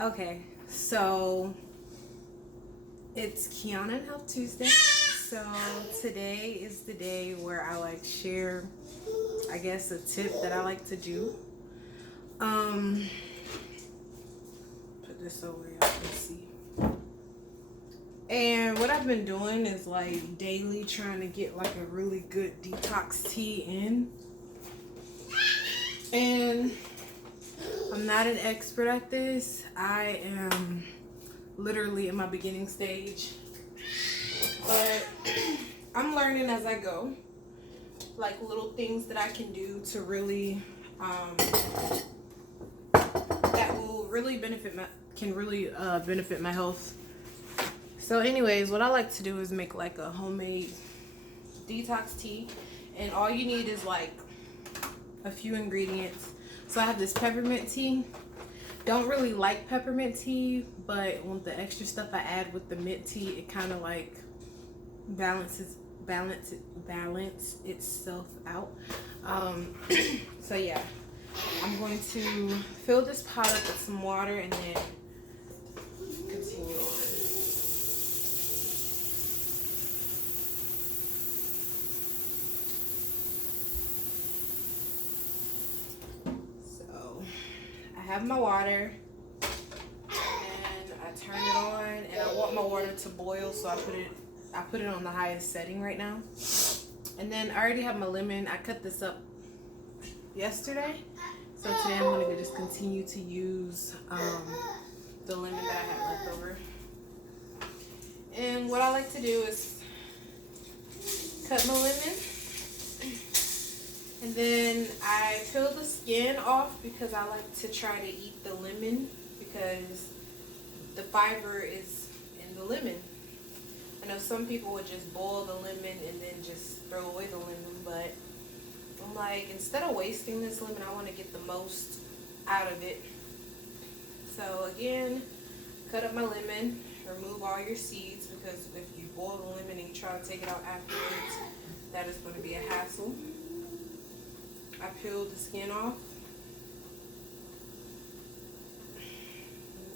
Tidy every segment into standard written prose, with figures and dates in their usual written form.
Okay, so it's Kianna Health Tuesday. So today is the day where I like share, I guess, a tip that I like to do. Put this over here, let's see. And what I've been doing is like daily trying to get like a really good detox tea in. And I'm not an expert at this. I am literally in my beginning stage. But I'm learning as I go. Like little things that I can do to really, that will really benefit benefit my health. So anyways, what I like to do is make like a homemade detox tea. And all you need is like a few ingredients. So I have this peppermint tea. Don't really like peppermint tea, but with the extra stuff I add with the mint tea, it kind of like balance itself out. So yeah, I'm going to fill this pot up with some water and then continue on. I have my water and I turn it on, and I want my water to boil, so I put it on the highest setting right now. And then I already have my lemon. I cut this up yesterday, so today I'm going to just continue to use the lemon that I had left over. And what I like to do is cut my lemon. And then I peel the skin off because I like to try to eat the lemon because the fiber is in the lemon. I know some people would just boil the lemon and then just throw away the lemon, but I'm like, instead of wasting this lemon, I want to get the most out of it. So again, cut up my lemon, remove all your seeds, because if you boil the lemon and you try to take it out afterwards, that is going to be a hassle. I peeled the skin off.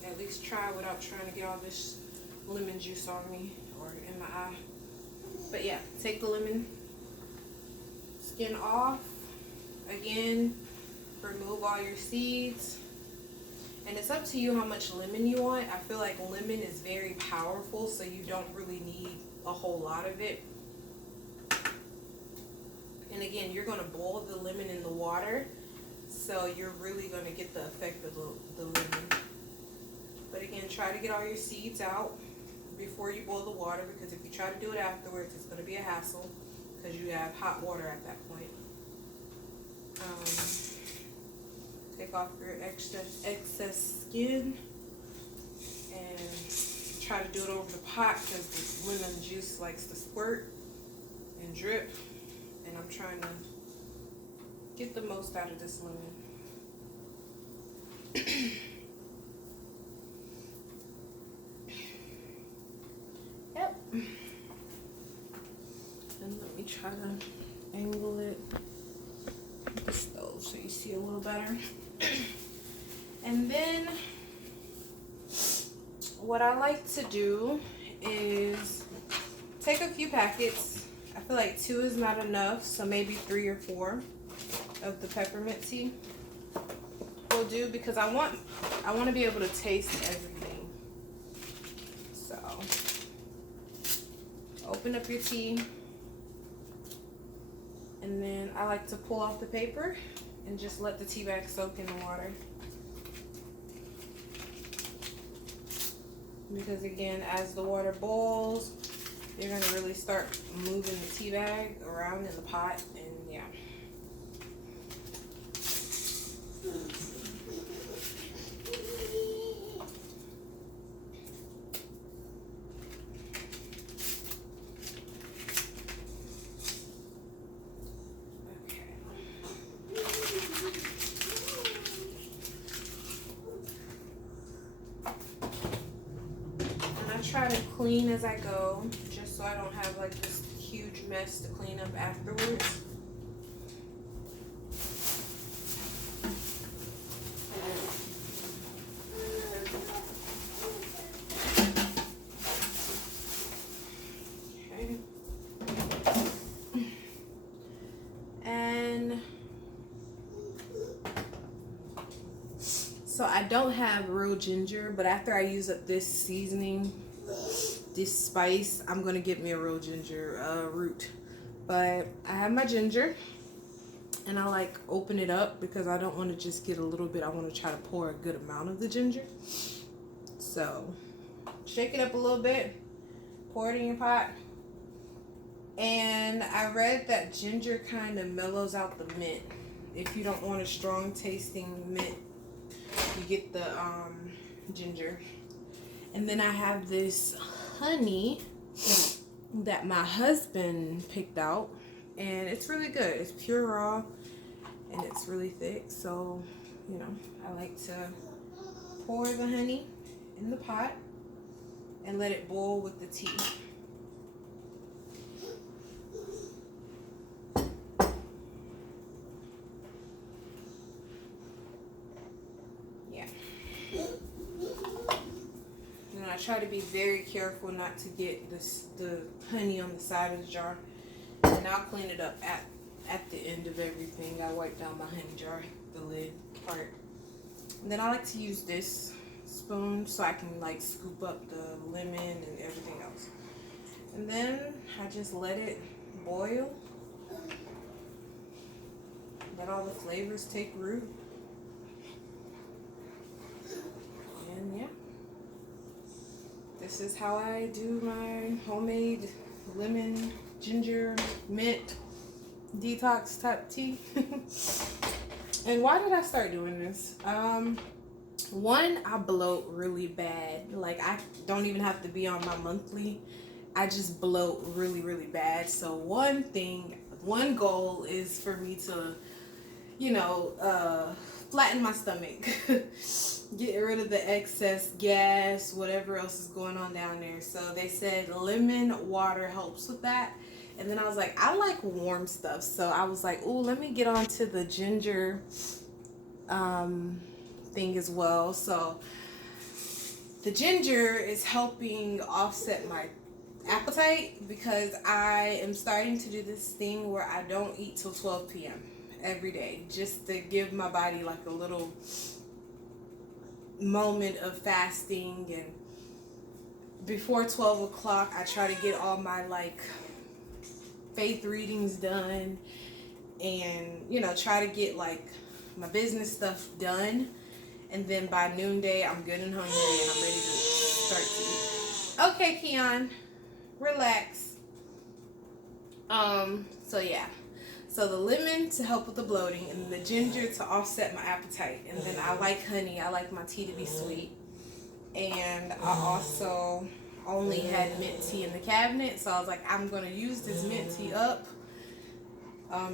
At least try without trying to get all this lemon juice on me or in my eye. But yeah, take the lemon skin off. Again, remove all your seeds. And it's up to you how much lemon you want. I feel like lemon is very powerful, so you don't really need a whole lot of it. And again, you're going to boil the lemon in the water, so you're really going to get the effect of the lemon. But again, try to get all your seeds out before you boil the water, because if you try to do it afterwards, it's going to be a hassle because you have hot water at that point. Take off your excess skin and try to do it over the pot because the lemon juice likes to squirt and drip. And I'm trying to get the most out of this lemon. Yep. And let me try to angle it with the stove so you see a little better. And then what I like to do is take a few packets. I feel like 2 is not enough, so maybe 3 or 4 of the peppermint tea will do, because I want to be able to taste everything. So open up your tea, and then I like to pull off the paper and just let the tea bag soak in the water. Because again, as the water boils, you're going to really start moving the tea bag around in the pot, and yeah. Try to clean as I go, just so I don't have like this huge mess to clean up afterwards. So I don't have real ginger, but after I use up this seasoning, this spice, I'm going to get me a real ginger root. But I have my ginger, and I like open it up because I don't want to just get a little bit. I want to try to pour a good amount of the ginger. So shake it up a little bit, pour it in your pot. And I read that ginger kind of mellows out the mint. If you don't want a strong tasting mint, you get the ginger. And then I have this honey that my husband picked out, and it's really good. It's pure raw and it's really thick. So, you know, I like to pour the honey in the pot and let it boil with the tea. I try to be very careful not to get the honey on the side of the jar, and I'll clean it up at the end of everything. I wipe down my honey jar, the lid part, and then I like to use this spoon so I can like scoop up the lemon and everything else, and then I just let it boil, let all the flavors take root, and yeah. This is how I do my homemade lemon, ginger, mint, detox type tea. And why did I start doing this? One, I bloat really bad. Like, I don't even have to be on my monthly. I just bloat really, really bad. So one goal is for me to, you know, flatten my stomach. Get rid of the excess gas, whatever else is going on down there. So they said lemon water helps with that. And then I was like, I like warm stuff. So I was like, oh, let me get onto the ginger thing as well. So the ginger is helping offset my appetite because I am starting to do this thing where I don't eat till 12 p.m. every day, just to give my body like a little moment of fasting. And before 12 o'clock I try to get all my like faith readings done, and you know, try to get like my business stuff done, and then by noonday I'm good and hungry and I'm ready to start to eat. Okay, Kian, relax. So yeah, so the lemon to help with the bloating, and the ginger to offset my appetite. And then I like honey. I like my tea to be sweet. And I also only had mint tea in the cabinet, so I was like, I'm going to use this mint tea up.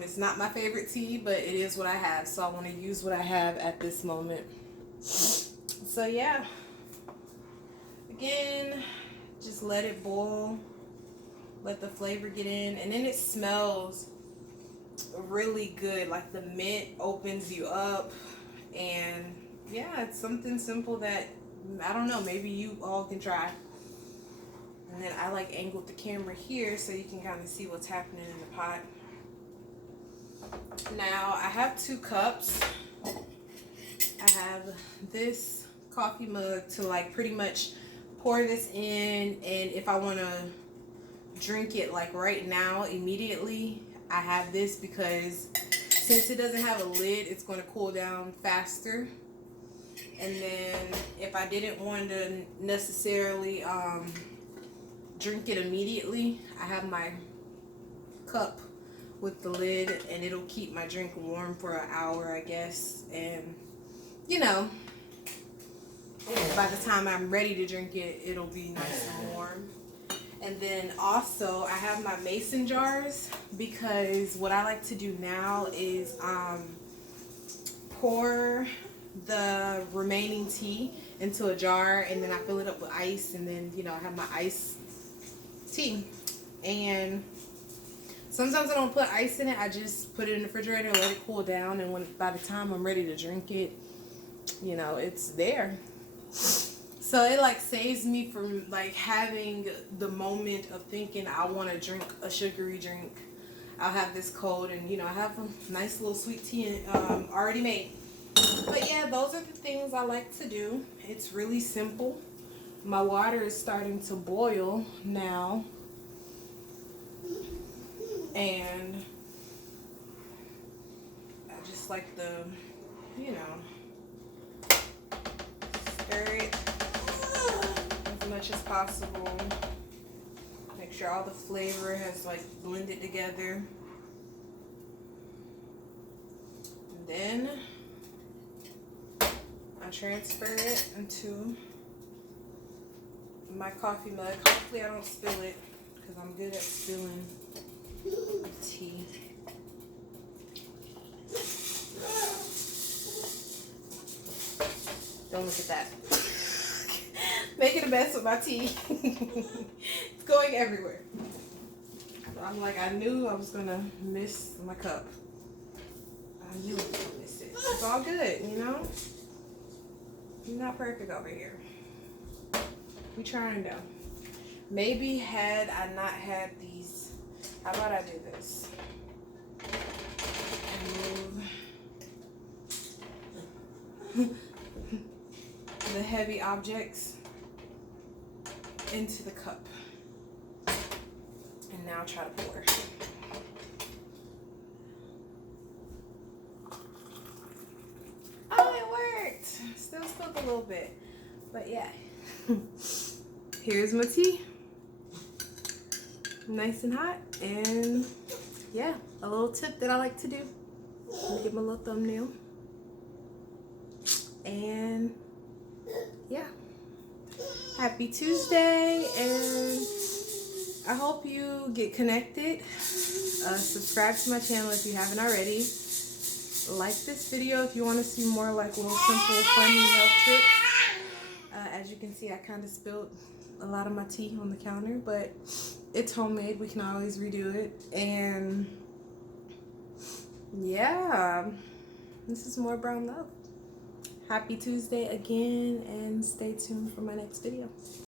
It's not my favorite tea, but it is what I have, so I want to use what I have at this moment. So yeah, again, just let it boil, let the flavor get in, and then it smells really good. Like the mint opens you up, and yeah, it's something simple that I don't know, maybe you all can try. And then I like angled the camera here so you can kind of see what's happening in the pot. Now I have 2 cups. I have this coffee mug to like pretty much pour this in, and if I want to drink it like right now immediately, I have this because since it doesn't have a lid, it's going to cool down faster. And then if I didn't want to necessarily drink it immediately, I have my cup with the lid, and it'll keep my drink warm for an hour, I guess. And you know, by the time I'm ready to drink it, it'll be nice and warm. And then also I have my mason jars, because what I like to do now is pour the remaining tea into a jar, and then I fill it up with ice, and then, you know, I have my iced tea. And sometimes I don't put ice in it. I just put it in the refrigerator and let it cool down, and by the time I'm ready to drink it, you know, it's there. So it like saves me from like having the moment of thinking I want to drink a sugary drink. I'll have this cold, and you know, I have a nice little sweet tea already made. But yeah, those are the things I like to do. It's really simple. My water is starting to boil now. And I just like the, you know, stir it as much as possible. Make sure all the flavor has like blended together. And then I transfer it into my coffee mug. Hopefully I don't spill it because I'm good at spilling tea. Don't look at that. Making a mess with my tea. It's going everywhere. So I'm like, I knew I was gonna miss my cup. I knew I was gonna miss it. It's all good, you know? You're not perfect over here. We trying though. Maybe had I not had these, how about I do this? Move the heavy objects into the cup. And now try to pour. Oh, it worked. Still spilled a little bit. But yeah. Here's my tea. Nice and hot. And yeah, a little tip that I like to do. Let me get my little thumbnail. And yeah. Happy Tuesday, and I hope you get connected. Subscribe to my channel if you haven't already. Like this video if you want to see more like little simple funny health tips. As you can see, I kind of spilled a lot of my tea on the counter, but it's homemade. We can always redo it. And yeah, this is more brown love. Happy Tuesday again, and stay tuned for my next video.